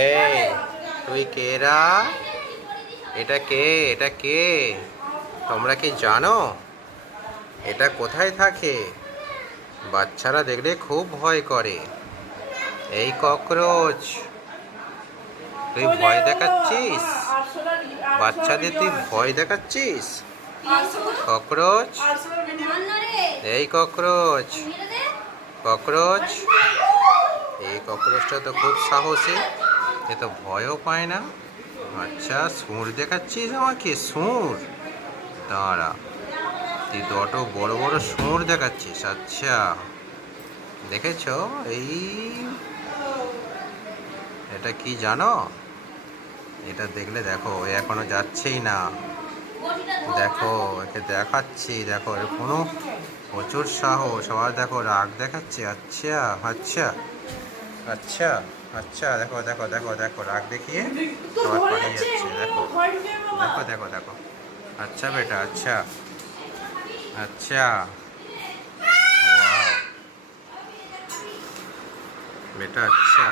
এই তুই কেরা? এটা কে? এটা কে? তোমরা কি জানো এটা কোথায় থাকে? বাচ্চারা দেখলে খুব ভয় করে। এই ককরোচ, তুই ভয় দেখাচ্ছিস? বাচ্চাদের তুই ভয় দেখাচ্ছিস? ককরোচ, এই ককরোচ, ককরোচ, এই ককরোচটা তো খুব সাহসী, এ তো ভয়ও পায় না। আচ্ছা, সুর দেখাচ্ছিস আমাকে? সুর? দাঁড়া, তুই তো অত বড় বড় সুর দেখাচ্ছিস। আচ্ছা, দেখেছ? এই এটা কি জানো? এটা দেখলে দেখো, এ এখনো যাচ্ছেই না। দেখো, একে দেখাচ্ছি, দেখো এর কোনো প্রচুর সাহস। আবার দেখো রাগ দেখাচ্ছে। আচ্ছা আচ্ছা আচ্ছা আচ্ছা, দেখো দেখো দেখো দেখো, রাগ দেখিয়ে আবার পালিয়ে যাচ্ছে। দেখো দেখো দেখো দেখো। আচ্ছা বেটা, আচ্ছা আচ্ছা, ওয়াও বেটা, আচ্ছা।